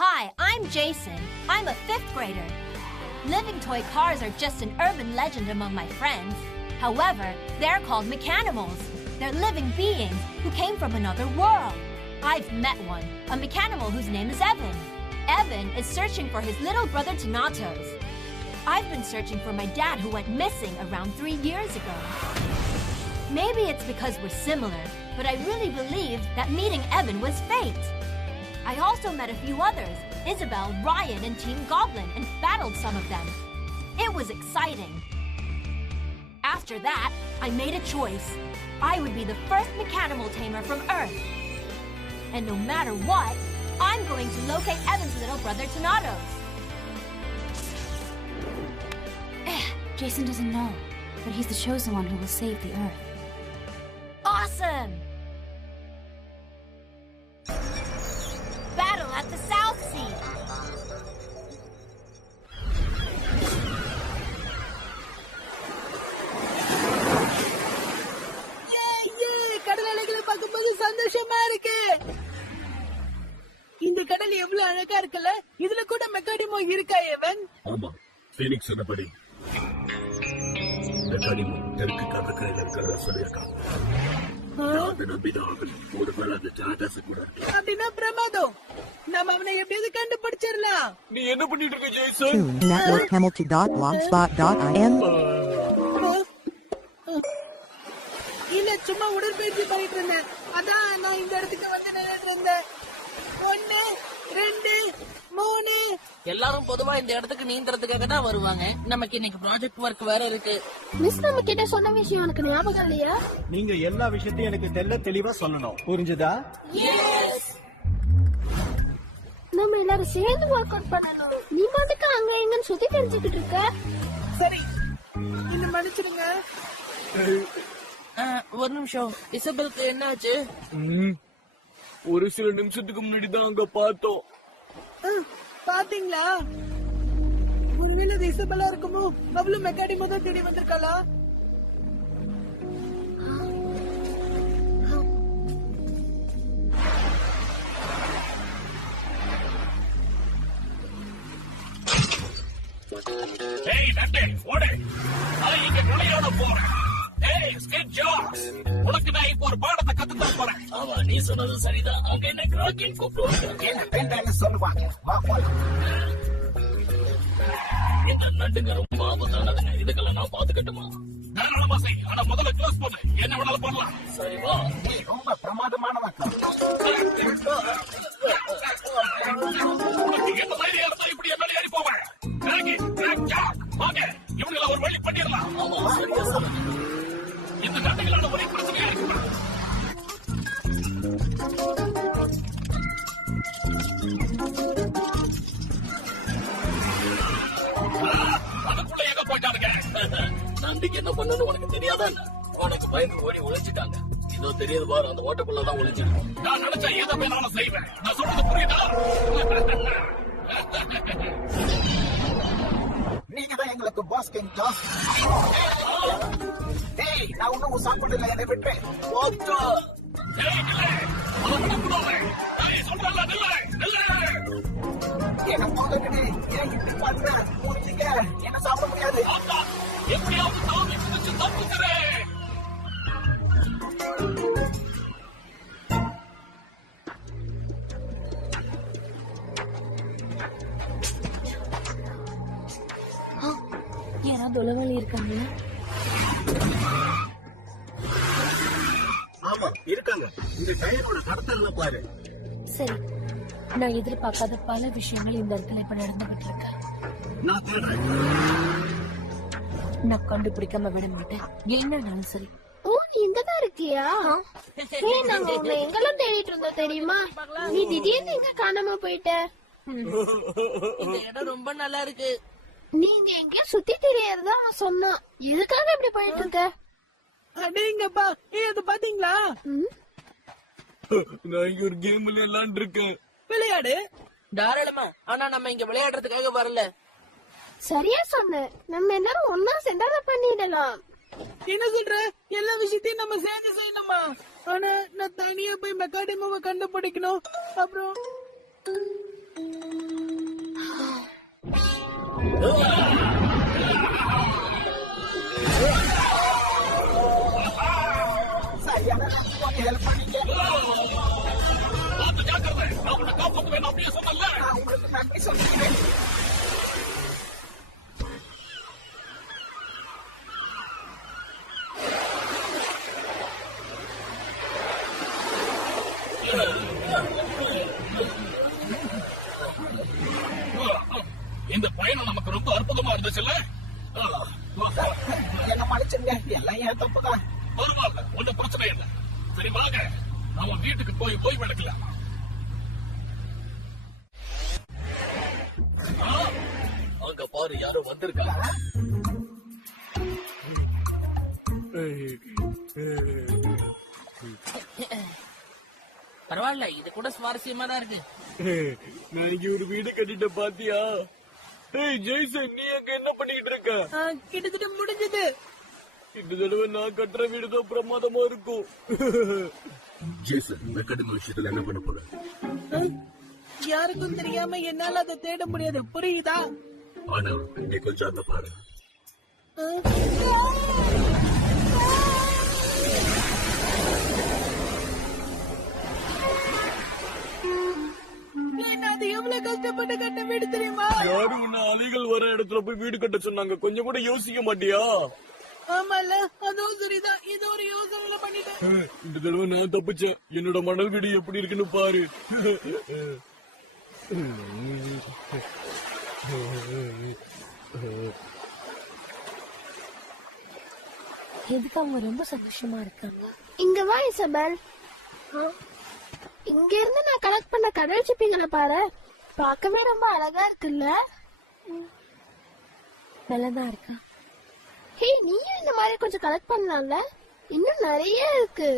Hi, I'm Jason. I'm a 5th grader. Living toy cars are just an urban legend among my friends. However, they're called Mechanimals. They're living beings who came from another world. I've met one, a Mechanimal whose name is Evan. Evan is searching for his little brother Thanatos. I've been searching for my dad who went missing around 3 years ago. Maybe it's because we're similar, but I really believed that meeting Evan was fate. I also met a few others, Isabel, Ryan, and Team Goblin, and battled some of them. It was exciting. After that, I made a choice. I would be the first Mechanimal tamer from Earth. And no matter what, I'm going to locate Evan's little brother Thanatos. Jason doesn't know, but he's the chosen one who will save the Earth. Awesome! Battle at the South Sea. கடல் அலைகளை பார்க்கும்போது சந்தோஷமா இருக்கு. இந்த கடல் எவ்வளவு அழகா இருக்குல்ல. இதுல கூட மெக்கானிமோ இருக்கா எவன்? ஆமா, ஃபீனிக்ஸ் சொன்னபடி மெக்கானிமோ தெற்கு கடற்கரையில் இருக்கிறதா சொல்லியிருக்காங்க. ஒருவேளை அந்த சார்ஜஸ் கூட இருக்கு. அப்படின்னா பிரமாதம். நம்ம அவனை எப்படியாவது கண்டுபிடிச்சிடலாம். நீ என்ன பண்ணிட்டு இருக்க ஜெய்சன்? networkhamilton.blogspot.in இல்ல, சும்மா உடற்பயிற்சி பண்ணிட்டு இருந்தேன். அதான் நான் இந்த இடத்துக்கு வந்து நின்னுட்டு இருந்தேன். 1 2 3 எல்லாரும் பொதுவா இந்த இடத்துக்கு நீந்தறதுக்காக தான் வருவாங்க. நமக்கு இன்னைக்கு ப்ராஜெக்ட் ஒர்க் வேற இருக்கு. மிஸ் நம்ம கிட்ட சொன்ன விஷயம் எனக்கு ஞாபகம் இல்லையா? நீங்க எல்லா விஷயத்தையும் எனக்கு தெளிவா சொல்லணும். புரிஞ்சுதா? நம்ம எல்லாரும் சேர்ந்து ஒர்க் அவுட் பண்ணணும். நீ மட்டும் அங்க எங்கன்னு சுத்தி தெரிஞ்சுக்கிட்டு இருக்க. சரி, என்ன மன்னிச்சிடுங்க. ஒரு நிமிஷம், இசபெலுக்கு என்னாச்சு? ஒரு சில நிமிஷத்துக்கு முன்னாடி தான் அங்க பார்த்தோம். பாத்தீங்களா? ஒருவேளை அது இசபெல்லா இருக்குமோ? அவளும் மெக்கானிமோ தான் தேடி வந்திருக்காளா? ஏய் நட்டே, ஓடு. நான் இங்க நுழையோட போறேன். ஏய் ஸ்கெட் ஜாக்ஸ், உனக்கு நான் இப்போ ஒரு பாடத்தை கத்துத்தர போறேன். ஆமா, நீ சொன்னது சரிதான். அங்க என்ன கிராக்கின் கூப்பிடுவாங்க. என்ன பெண்டைன்னு சொல்லுவாங்க. வா போலாம். இந்த நண்டுங்க ரொம்ப ஆபத்தானதுங்க. இதுக்கெல்லாம் நான் பாத்துக்கட்டுமா? தாராளமா செய். ஆனா முதல்ல க்ளோஸ் பண்ணு. என்ன வேணாலும் பண்ணலாம். சரி வா. நீ ரொம்ப பிரமாதமானவன். உனக்கு என்ன தைரியம் இருந்தா இப்படி என்ன ஏறி போவேன்? வாங்க, இவங்களை ஒரு வழி பண்ணிடலாம். ஆமா, சரியா சொல்லுங்க. இந்த நண்டுகளான ஒரே பிரச்சனையா இருக்கு. அதுக்குள்ள எங்க போயிட்டானுங்க? நண்டுக்கு என்ன பண்ணணும் உனக்கு தெரியாதா? உனக்கு பயந்து ஓடி ஒழிச்சிட்டாங்க. இதோ தெரியுது பாரு, அந்த ஓட்டக்குள்ளதான் ஒழிச்சிருக்கோம். நான் நினைச்சா எதை வேணாலும் செய்வேன். நான் சொல்றது புரியுதா? நீங்கதான் எங்களுக்கு பாஸ் கிங் ஜாஸ். ஏய், நான் ஒன்னும் சாப்பிடல, என்னை விட்டு. என்ன போதுன்னு ஏன் இப்படி பண்ற? புரிஞ்சுக்க, என்ன சாப்பிட முடியாது. எப்படியாவது தாவி குதிச்சு தப்புக்கிறேன். யாராவது உலகளி இருக்காங்க? ஆமா, இருக்காங்க. இந்த டயரோட கடத்தல பாரு. சரி, நான் எதிர்பார்க்காத பல விஷயங்கள் இந்த இடத்துல இப்ப நடந்துகிட்டு இருக்கு. நான் தேடுறேன். நான் கண்டுபிடிக்காம விட மாட்டேன், என்னன்னாலும் சரி. ஓ, நீ இங்கதான் இருக்கியா? ஏய், நாங்க உன்னை எங்கெல்லாம் தேடிட்டு இருந்தோம் தெரியுமா? நீ திடீர்னு எங்க காணாம போயிட்ட? இந்த இடம் ரொம்ப நல்லா இருக்கு. நீங்க எங்கேயோ சுத்தி தெரியறதா சொன்னோம். இதுக்காக இப்படி போயிட்டு இருக்க? அடேங்கப்பா, அது பாத்தீங்களா? நான் இங்க ஒரு கேம் விளையாண்டு இருக்கேன். விளையாடு. தாராளமா. ஆனா நம்ம இங்க விளையாடுறதுக்காக வரல. சரியா சொன்ன. நம்ம எல்லாரும் ஒன்னா சேர்ந்து பண்ணிடலாம். என்ன சொல்ற? எல்லா விஷயத்தையும் நம்ம சேர்ந்து செய்யணுமா? ஆனா நான் தனியா போய் மெக்கானிமோவை கண்டுபிடிக்கணும். அப்புறம் சரியான கொஞ்சம் ஹெல்ப் பண்ணீங்க. பார்த்து ஜாக்கிரதை. நான் உன்னை காப்பாத்துவேன் அப்படியே சொன்னல. நான் உங்களுக்கு நன்றி சொல்றேன். இந்த பயணம் நமக்கு ரொம்ப அற்புதமா இருந்துச்சுல்ல? என்ன மன்னிச்சுங்க, எல்லாம் என் தப்புதான். பரவாயில்ல, ஒன்றும் பிரச்சனை இல்லை. சரி வாங்க, நாம வீட்டுக்கு போய் எடுக்கலாம். அங்க பாரு, யாரோ வந்திருக்காங்க. பரவாயில்ல, இது கூட சுவாரஸ்யமா தான் இருக்கு. நான் இங்க ஒரு வீடு கட்டிட்ட பாத்தியா? ஏய் ஜெய்சன், நீ அங்க என்ன பண்ணிட்டு இருக்க? கிட்டத்தட்ட முடிஞ்சது. இந்த தடவை நான் கட்டுற வீடுதான் பிரமாதமா இருக்கும். ஜேசன், மெக்கானிக் விஷயத்துல என்ன பண்ண போற? யாருக்கும் தெரியாம என்னால அதை தேட முடியாது, புரியுதா? ஆனா நீ கொஞ்சம் அந்த பாரு. அது எவ்வளவு கஷ்டப்பட்டு கட்ட வீடு தெரியுமா? யாரு உன்ன அலைகள் வர இடத்துல போய் வீடு கட்ட சொன்னாங்க? கொஞ்சம் கூட யோசிக்க மாட்டியா? ஆமால, அதுவும் சரிதான். இது ஒரு யோசனை பண்ணிட்டேன். இந்த தடவை நான் தப்பிச்சேன். என்னோட மணல் வீடு எப்படி இருக்குன்னு பாரு. எதுக்கு அவங்க ரொம்ப சந்தோஷமா இருக்காங்க? இங்க வா இசபெல். இங்க இருந்து நான் கலெக்ட் பண்ண கடல் சிப்பிங்களை பாரு. பார்க்கவே ரொம்ப அழகா இருக்குல்ல? நல்லதா இருக்கா? ஹே, நீயும் இந்த மாதிரி கொஞ்சம் கலெக்ட் பண்ணலாம்ல? இன்னும் நிறைய இருக்கு.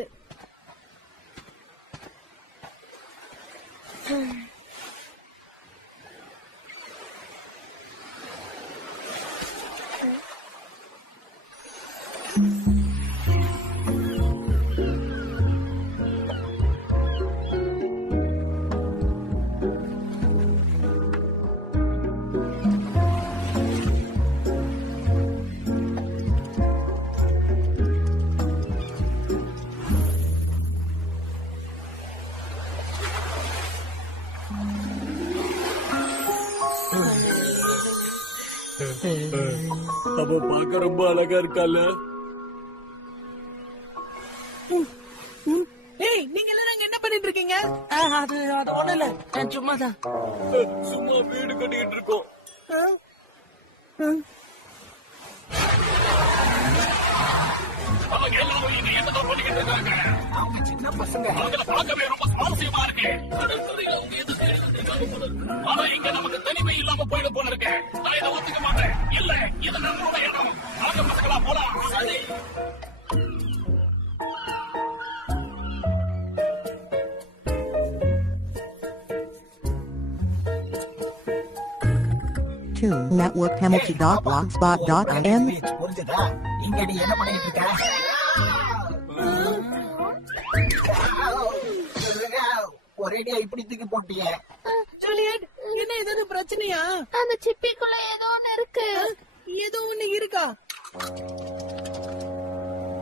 அவ பார்க்க ரொம்ப அழகா இருக்கால? ஏய், நீங்க எல்லாம் அங்க என்ன பண்ணிட்டு இருக்கீங்க? அது ஒண்ணு இல்ல, சும்மாதான். சும்மா வீடு கட்டிக்கிட்டு இருக்கோம். அவங்க எல்லாரும் இங்க என்னதான் பண்ணிக்கிட்டு இருக்காங்க? அவங்க சின்ன பசங்க. அவங்கள பார்க்கவே ரொம்ப சுவாரஸ்யமா இருக்கு. கடற்கரையில அவங்க எது செய்யறது? ஆனா இங்க நமக்கு தனிமை இல்லாம போயிட போல இருக்கு. நான் இதை ஒத்துக்க மாட்டேன். இல்ல, இது நம்மளோட இடம். நாங்க பசங்களா போலாம். சரி. Tune Network Hamilton.blogspot.im. புரிஞ்சுதா? இங்க நீ என்ன பண்ணிட்டு இருக்க? ஒரேடியா இப்படி தூக்கி போட்டிய. ஜூலியட், என்ன ஏதாவது பிரச்சனையா? அந்த சிப்பிக்குள்ள ஏதோ ஒண்ணு இருக்கு. ஏதோ ஒண்ணு இருக்கா?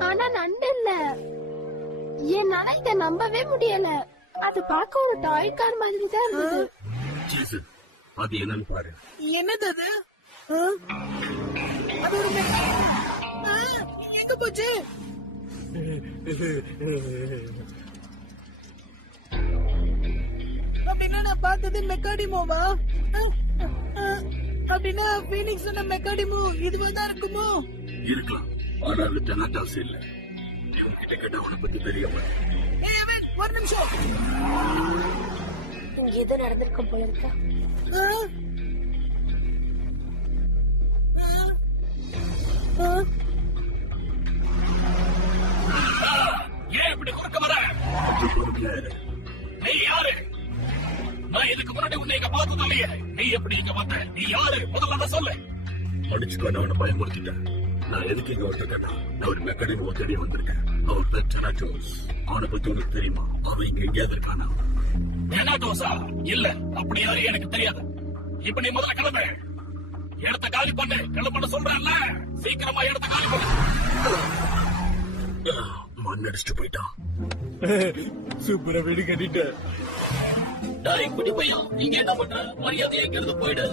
ஆனா நண்டு இல்ல. என்னால இத நம்பவே முடியல. அது பார்க்க ஒரு டாய் கார் மாதிரி தான் இருந்தது. ஜேசன், அது என்னன்னு பாரு. என்னது அது? அது ஒரு எங்க போச்சு? அப்படின்னா நான் பார்த்தது மெக்காடிமோவா? அப்படின்னா பீனிக்ஸ் சொன்ன மெக்காடிமோ இதுவாதான் இருக்குமோ? இருக்கலாம், ஆனா அது டெனாட்டாஸ் இல்ல. நீ உன்கிட்ட கேட்ட அவனை பத்தி தெரியாம. ஏய் அவன், ஒரு நிமிஷம். இங்க ஏதோ நடந்திருக்கும் போல இருக்கா? ஏன் இப்படி குறுக்க வர? நீ யாரு? நான் இதுக்கு முன்னாடி உன்னை இங்க பார்த்தது இல்லையே. நீ எப்படி இங்க வந்த? நீ யாரு? முதல்ல சொல்லு. அடிச்சுக்கோ, நான் அவனை பயன்படுத்திட்டேன். நான் எதுக்கு இங்க வந்திருக்கேன்னா, நான் ஒரு மெக்கானிக் தேடி வந்திருக்கேன். அவர் பேர் டெனாட்டோஸ். அவனை பத்தி உனக்கு தெரியுமா? அவன் இங்க எங்கேயாவது இருக்கானா? டெனாட்டோஸா? இல்ல, அப்படி யாரும் எனக்கு தெரியாது. இப்ப நீ முதல்ல கிளம்பு. இடத்த காலி பண்ணு. கிளம்புன்னு சொல்றேன்ல, சீக்கிரமா இடத்த காலி பண்ணு. மண் அடிச்சுட்டு போயிட்டான். சூப்பரா வீடு கட்டிட்ட. டேய் குட்டி பையா, நீங்க என்ன பண்ற? மரியாதையா இங்கிருந்து போயிடு.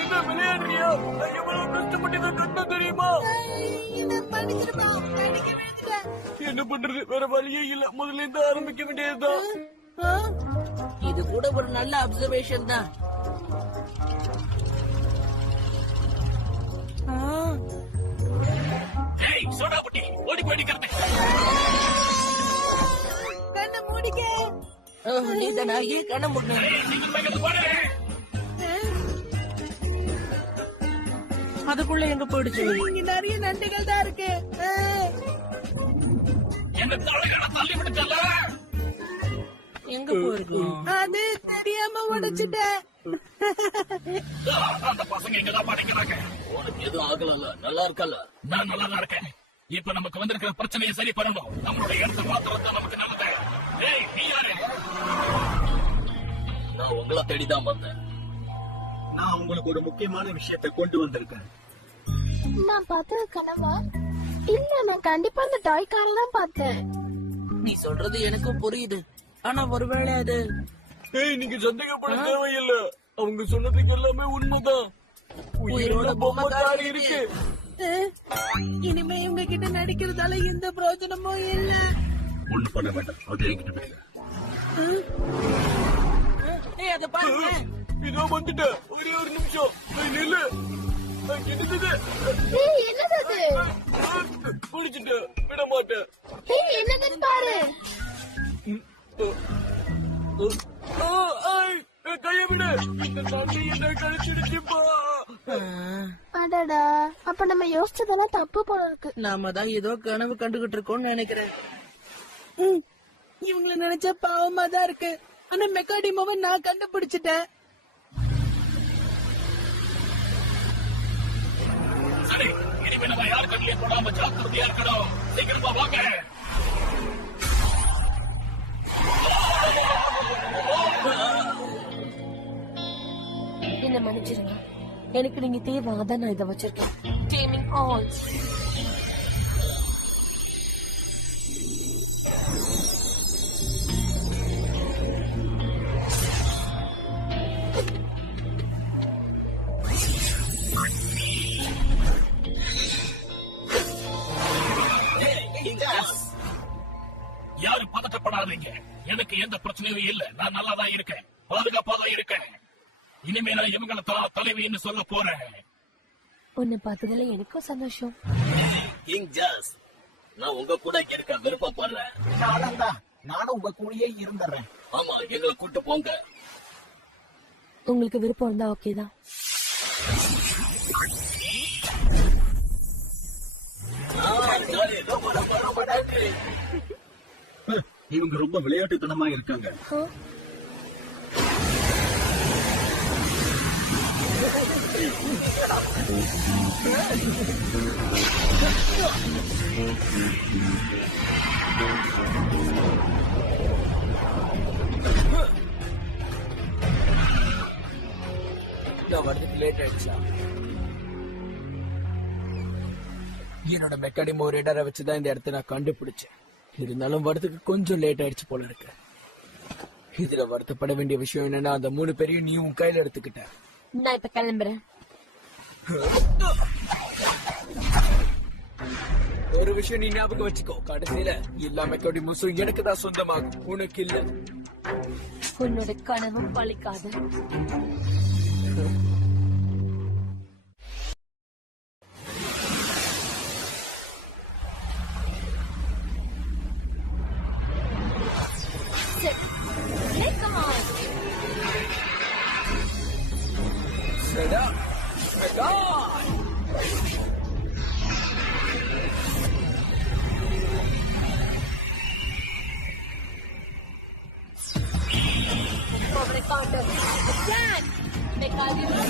என்ன விளையாடுறியா? நான் எவ்வளவு கஷ்டப்பட்டு இதை கட்டணும் தெரியுமா? என்ன பண்றது? வேற வழியே இல்ல. முதல்ல இருந்து ஆரம்பிக்க வேண்டியதுதான். இது கூட ஒரு நல்ல அப்சர்வேஷன் தான். டேய் சோடா புட்டி, ஓடி போயிடுக்கிறது. கண்ணை மூடிக்க. நீதானா? ஏன் கண்ண முடியும்? சீக்கிரமா இங்கிருந்து போடு. அதுக்குள்ள எங்க போயிடுச்சு? இங்க நிறைய நண்டுகள் தான் இருக்கு. என்ன தலைகளை தள்ளி விட்டுச்சல்ல. எங்க போயிருக்கோம்? அது தெரியாம உடைச்சிட்டேன். அந்த பசங்க இங்கதான் படிக்கிறாங்க. உனக்கு எதுவும் ஆகல, நல்லா இருக்கல? நான் நல்லா தான் இருக்கேன். இப்ப நமக்கு வந்திருக்கிற பிரச்சனையை சரி பண்ணணும். நம்மளுடைய இடத்த மாத்திரத்தான் நமக்கு நல்லது. ஏய் நீ யாரு? நான் உங்களை தேடிதான் வந்தேன். நான் உங்களுக்கு ஒரு முக்கியமான விஷயத்தை கொண்டு வந்திருக்கேன். நான் பார்த்தது கனவா? இல்ல, நான் கண்டிப்பா அந்த டாய் காரை தான் பார்த்தேன். நீ சொல்றது எனக்கும் புரியுது. ஆனா ஒருவேளை அது ஏய், நீங்க சந்தேகப்பட தேவையில்ல. அவங்க சொன்னதுக்கு எல்லாமே உண்மைதான். உயிரோட பொம்மை தாடி இருக்கு. இனிமே இவங்க கிட்ட நடிக்கிறதால எந்த பிரயோஜனமும் இல்ல. ஒண்ணு பண்ண வேண்டாம். அது என்கிட்ட விடுங்க. அதை பாருங்க. இதோ வந்துட்டேன். ஒரே ஒரு நிமிஷம். நில்லு. என்னது? ஏய், என்னது அது? பிடிச்சிட்டேன். விட மாட்டேன். ஏய், என்னதுன்னு பாரு. கைய விட. இந்த தண்ணி என்ன கழிச்சிடுச்சுப்பா. அடடா, அப்ப நம்ம யோசிச்சதெல்லாம் தப்பு போல இருக்கு. நாம தான் ஏதோ கனவு கண்டுகிட்டு இருக்கோம்னு நினைக்கிறேன். இவங்கள நினைச்சா பாவமா தான் இருக்கு. ஆனா மெக்காடிமோவை நான் கண்டுபிடிச்சிட்டேன். சரி, இனிமே நம்ம யார் கண்ணிலே போடாம ஜாக்கிரதையா இருக்கணும். சீக்கிரமா வாங்க. என்ன மன்னிச்சிருங்க, எனக்கு நீங்க தேவை, அதான் நான் இதை வச்சிருக்கேன். Gaming Alps. யாரும் பதட்டப்படாதீங்க. எனக்கு எந்த பிரச்சனையும் இல்ல. நான் நல்லா தான் இருக்கேன், பாதுகாப்பா தான் இருக்கேன். இனிமே நான் இவங்களை தலைவின்னு சொல்ல போறேன். உன்னை பார்த்ததுல எனக்கும் சந்தோஷம். கிங் ஜாஸ், நான் உங்க கூட இருக்க விருப்பப்படுறேன். நானும் உங்க கூடயே இருந்துறேன். ஆமா, எங்களை கூட்டு போங்க. உங்களுக்கு விருப்பம் இருந்தா ஓகே தான். இவங்க ரொம்ப விளையாட்டுத்தனமா இருக்காங்க. வரதுக்கு லேட் ஆயிடுச்சா? என்னோட மெக்கானிமோ ரேடாரை வச்சுதான் இந்த இடத்த நான் கண்டுபிடிச்சேன். இருந்தாலும் வரதுக்கு கொஞ்சம் லேட் ஆயிடுச்சு போல இருக்கு. இதுல வருத்தப்பட வேண்டிய விஷயம் என்னன்னா, அந்த 3 பேரையும் நீ உன் கையில எடுத்துக்கிட்ட. நான் இப்ப கிளம்புறேன். ஒரு விஷயம் நீ ஞாபகம் வச்சுக்கோ, கடைசியில எல்லா மெக்கானிமோஸும் எனக்கு தான் சொந்தமாகும், உனக்கு இல்ல. உன்னோட கனவும் பழிக்காது. Mechanism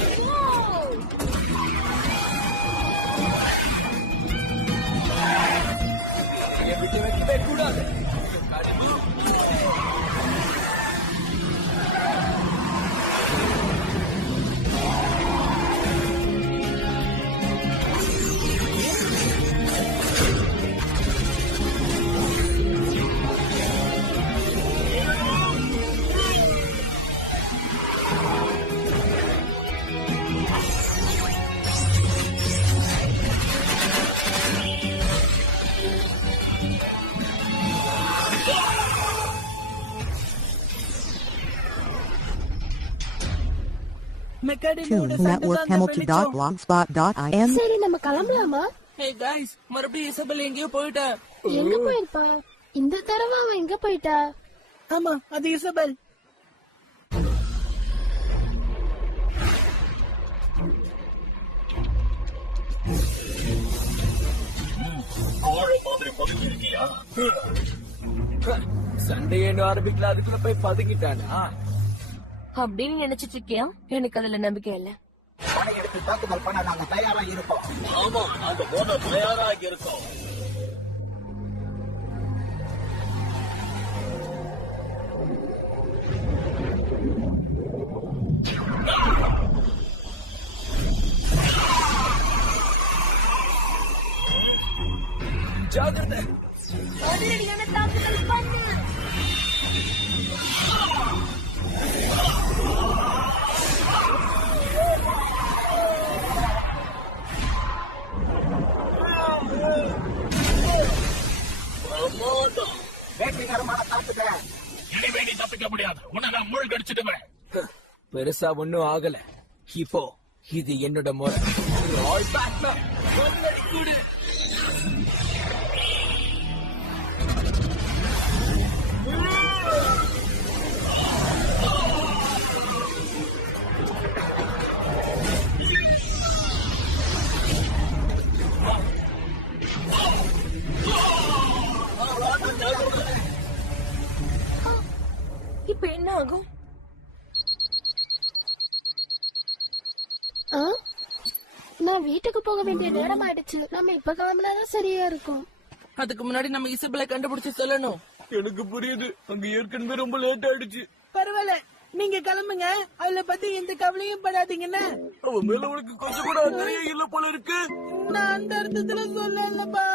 Cartoon Network Hamilton.blogspot.im. சரி நம்ம கிளம்பலாமா? ஹே गाइस, மறுபடியும் இசபெல் எங்கேயோ போயிட்டா. எங்க போயிருப்பா? இந்த தடவை அவன் எங்க போயிட்டா? ஆமா, அது இசபெல். சண்டே என்ன ஆரம்பிக்கல, அதுக்குள்ள போய் பதுங்கிட்டானா? அப்படின்னு நினைச்சிட்டு இருக்கியா? எனக்கு அதுல நம்பிக்கை இல்ல. படையெடுத்து தாக்குதல் பண்ண நாங்க தயாரா இருப்போம். ஆமா, நாங்க போன தயாராக இருக்கோம். ஜாகிரதை. அதிரடியான தாக்குதல் பண்ணு. வெற்றிகரமான தாக்குதல். இனிமே நீ தப்பிக்க முடியாது. உன்னை நான் மூழ்கடிச்சிடுவேன். பெருசா ஒண்ணும் ஆகல. இப்போ இது என்னோட முறை. ராய் பேட்மேன், ஒன்னடி கூடு. இப்ப என்ன ஆகும்? நான் வீட்டுக்கு போக வேண்டிய நேரம் ஆயிடுச்சு. நம்ம இப்ப கிளம்பினாதான் சரியா இருக்கும். அதுக்கு முன்னாடி நம்ம இசபெலை கண்டுபிடிச்சு சொல்லணும். எனக்கு புரியுது, அங்க ஏற்கனவே ரொம்ப லேட் ஆயிடுச்சு. பரவாயில்ல, நீங்க கிளம்புங்க. அவளை பத்தி எந்த கவலையும் படாதீங்கன்னு. அவ மேல உனக்கு கொஞ்சம் கூட அக்கறையே இல்ல போல இருக்கு. நான் அந்த அர்த்தத்துல சொல்லலப்பா.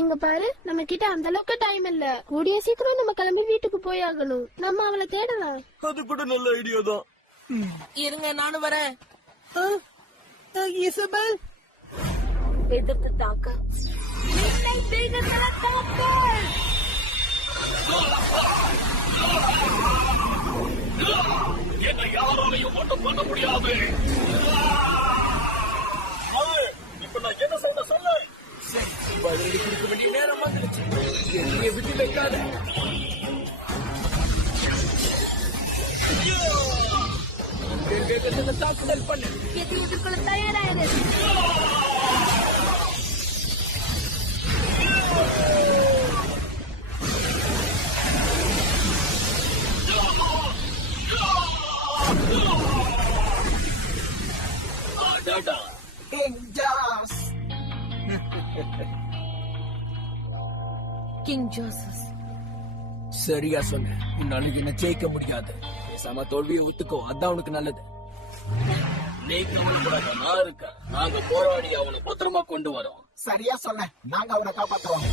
இங்க பாரு, நம்ம கிட்ட அந்த அளவுக்கு டைம் இல்ல. கூடிய சீக்கிரம் நம்ம கிளம்பி வீட்டுக்கு போய் ஆகணும். நம்ம அவளை தேடலாம். அது கூட நல்ல ஐடியா தான். இருங்க, நானும் வரேன். இசபெல், எதிர்த்து தாக்க. என்னை யாராலையும் ஒன்றும் பண்ண முடியாது. இப்ப நான் என்ன சொல்ல சொல்ல பதிலடி கொடுக்க வேண்டிய நேரம் வந்துருச்சு. என்னைய விட்டு வைக்காத. வேகத்துல தாக்குதல் பண்ணு. எதிர்கொள்ள தயாராயிரு. கிங் ஜோசஸ். சரியா சொன்ன. உன்னால என்ன ஜெயிக்க முடியாது. பேசாம தோல்வியை ஒத்துக்கோ, அதான் உனக்கு நல்லது. நீ கவலைப்படாத, நான் இருக்கேன். நாங்க போராடி அவனை பத்திரமா கொண்டு வரோம். சரியா சொன்ன, நாங்க அவரை காப்பாத்துறோம்.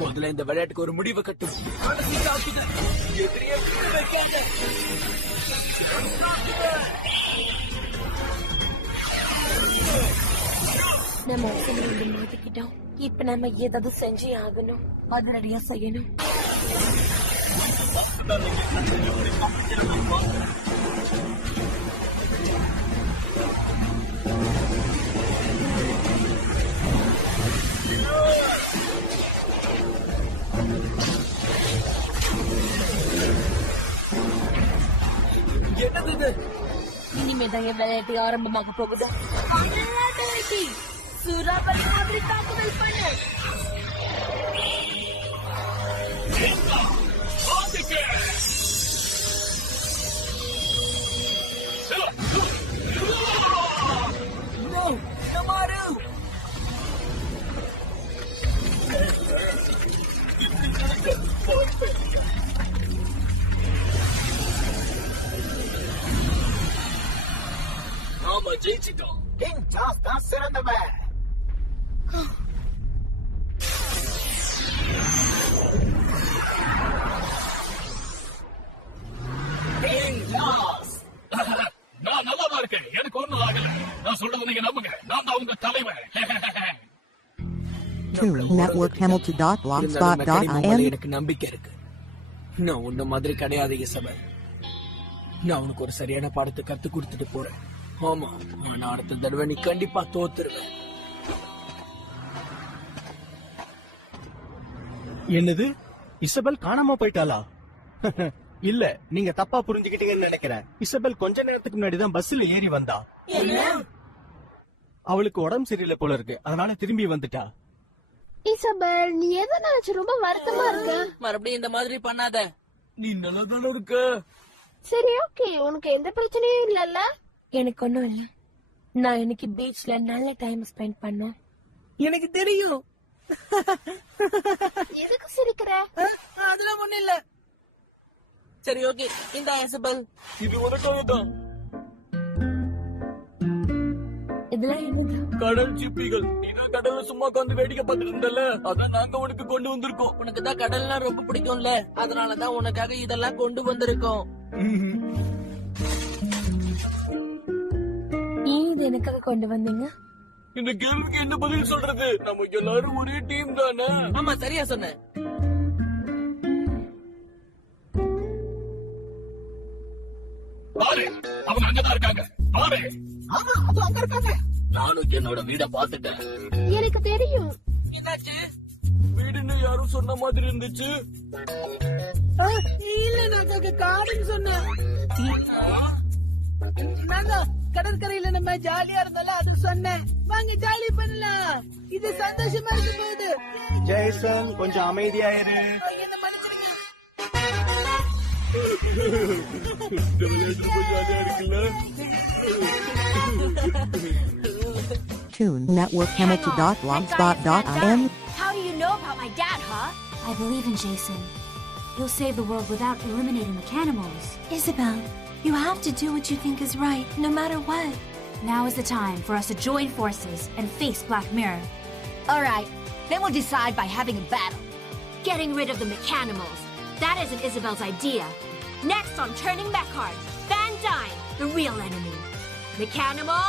முதல்ல இந்த விளையாட்டுக்கு ஒரு முடிவை கட்டும். கடைசி தாக்குதல். எதிரியை விட்டு வைக்காத. நம்ம இருந்து மாத்திக்கிட்டோம். இப்ப நம்ம ஏதாவது செஞ்சே ஆகணும். அதிரடியா செய்யணும். என்னது இது? இனிமேதான் என் விளையாட்டு ஆரம்பமாக போகுது. சூறாவளி மாதிரி தாக்குதல் பண்ணு. நாம ஜெயிச்சிட்டோம். கிங் ஜாஸ் தான் சிறந்தவன். நான் நல்லாதான் இருக்கேன். எனக்கு ஒண்ணும் ஆகல. நான் சொல்றது நீங்க நம்புங்க. நான் தான் உங்க தலைவன். Network Hamilton.blogspot.im. எனக்கு நம்பிக்கை இருக்கு. நான் உன்ன மாதிரி கிடையாது இசபெல். நான் உனக்கு ஒரு சரியான பாடத்தை கத்து கொடுத்துட்டு போறேன். ஆமா, ஆனா அடுத்த தடவை நீ கண்டிப்பா தோத்துருவேன். என்னது, இசபெல் காணாம போயிட்டாளா? இல்ல, நீங்க தப்பா புரிஞ்சுக்கிட்டீங்கன்னு நினைக்கிறேன். இசபெல் கொஞ்ச நேரத்துக்கு முன்னாடி தான் பஸ்ல ஏறி வந்தா. அவளுக்கு உடம்பு சரியில்லை போல இருக்கு, அதனால திரும்பி வந்துட்டா. இசபெல், நீ எதை நினைச்சு ரொம்ப வருத்தமா இருக்க? மறுபடியும் இந்த மாதிரி பண்ணாத. நீ நல்லா தானே இருக்க? சரி, ஓகே, உனக்கு எந்த பிரச்சனையும் இல்லல்ல? எனக்கு ஒண்ணும் இல்ல. நான் இன்னைக்கு பீச்ல நல்ல டைம் ஸ்பெண்ட் பண்ணேன். எனக்கு தெரியும். எதுக்கு சிரிக்கிற? அதெல்லாம் ஒண்ணு இல்ல. சரி, ஓகே, இந்த இசபெல். இது உனக்காக தான். இதெல்லாம் என்னது? கடல் சிப்பிகள். நீதான் கடல்ல சும்மா உட்காந்து வேடிக்கை பார்த்துட்டு இருந்தல, அதான் நாங்க உனக்கு கொண்டு வந்திருக்கோம். உனக்கு தான் கடல்னா ரொம்ப பிடிக்கும்ல, அதனாலதான் உனக்காக இதெல்லாம் கொண்டு வந்திருக்கோம். ஏன் இது எனக்காக கொண்டு வந்தீங்க? இந்த கேள்விக்கு என்ன பதில் சொல்றது? நம்ம எல்லாரும் ஒரே டீம் தானே? ஆமா, சரியா சொன்ன. பாரு, அவங்க அங்கதான் இருக்காங்க. பாரு, ஆமா, அது அங்க இருக்காங்க. நானும் என்னோட வீட பாத்துட்டேன். எனக்கு தெரியும். என்னாச்சு? வீடுன்னு யாரும் சொன்ன மாதிரி இருந்துச்சு. இல்ல, நான் காடுன்னு சொன்னேன். நாங்க கடற்கரையில நம்ம ஜாலியா இருந்தாலும் அது சொன்னேன். வாங்க ஜாலி பண்ணலாம், இது சந்தோஷமா இருக்கும் போது. ஜெய்சன், கொஞ்சம் அமைதியாயிரு. என்ன மன்னிச்சிருங்க. இந்த விளையாட்டு ரொம்ப ஜாலியா இருக்குல்ல? Toon Network Hamilton.blogspot.in. How do you know about my dad, huh? I believe in Jason. He'll save the world without eliminating the cannibals. Isabel, you have to do what you think is right, no matter what. Now is the time for us to join forces and face Black Mirror. All right, then we'll decide by having a battle. Getting rid of the Mechanimals. That isn't Isabel's idea. Next on Turning Mech Hearts, Van Dyne, the real enemy. Mechanimal